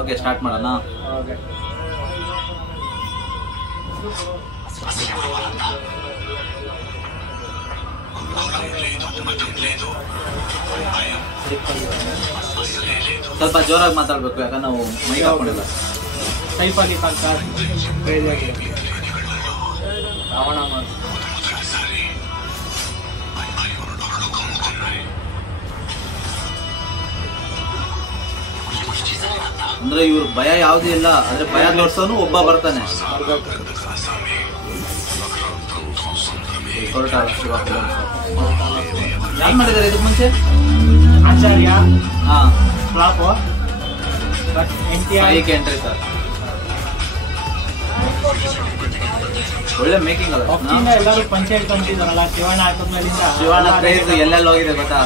Okay start ಮಾಡೋಣ. Okay ಸ್ವಲ್ಪ ಜೋರಾಗಿ ಮಾತಾಡ್ಬೇಕು, ಯಾಕಂದ್ರೆ ನಾವು ಮೈಕ್ ಹಾಕೊಂಡಿಲ್ಲ. ಟೈಪ್ ಆಗಿ ಕ್ರೇಜಿಯಾಗಿ ರಾವಣ ಮಾಡಿ ಅಂದ್ರೆ ಇವ್ರ ಭಯ ಯಾವ್ದು ಇಲ್ಲ, ಆದ್ರೆ ಭಯ ತೋರ್ಸೋನು ಒಬ್ಬ ಬರ್ತಾನೆ. ಯಾರು ಮಾಡಿದ್ದಾರೆ ಇದಕ್ಕೆ ಮುಂಚೆ? ಆಚಾರ್ಯ ಹಾ ಫ್ಲಾಪ್ ಎಂಟ್ರಿ ಸರ್, ಒಳ್ಳೆ ಮೇಕಿಂಗ್ ಅಲ್ಲ. ಎಲ್ಲರೂ ಪಂಚಾಯತ್ ಕಂಬಿದಾರಲ್ಲ ಶಿವಣ್ಣ ಹಾಕಿದ್ಮೇಲಿಂದ ಶಿವಣ್ಣ ಕ್ರೇಜ್ ಎಲ್ಲೆಲ್ಲಿ ಹೋಗಿದೆ ಗೊತ್ತಾ?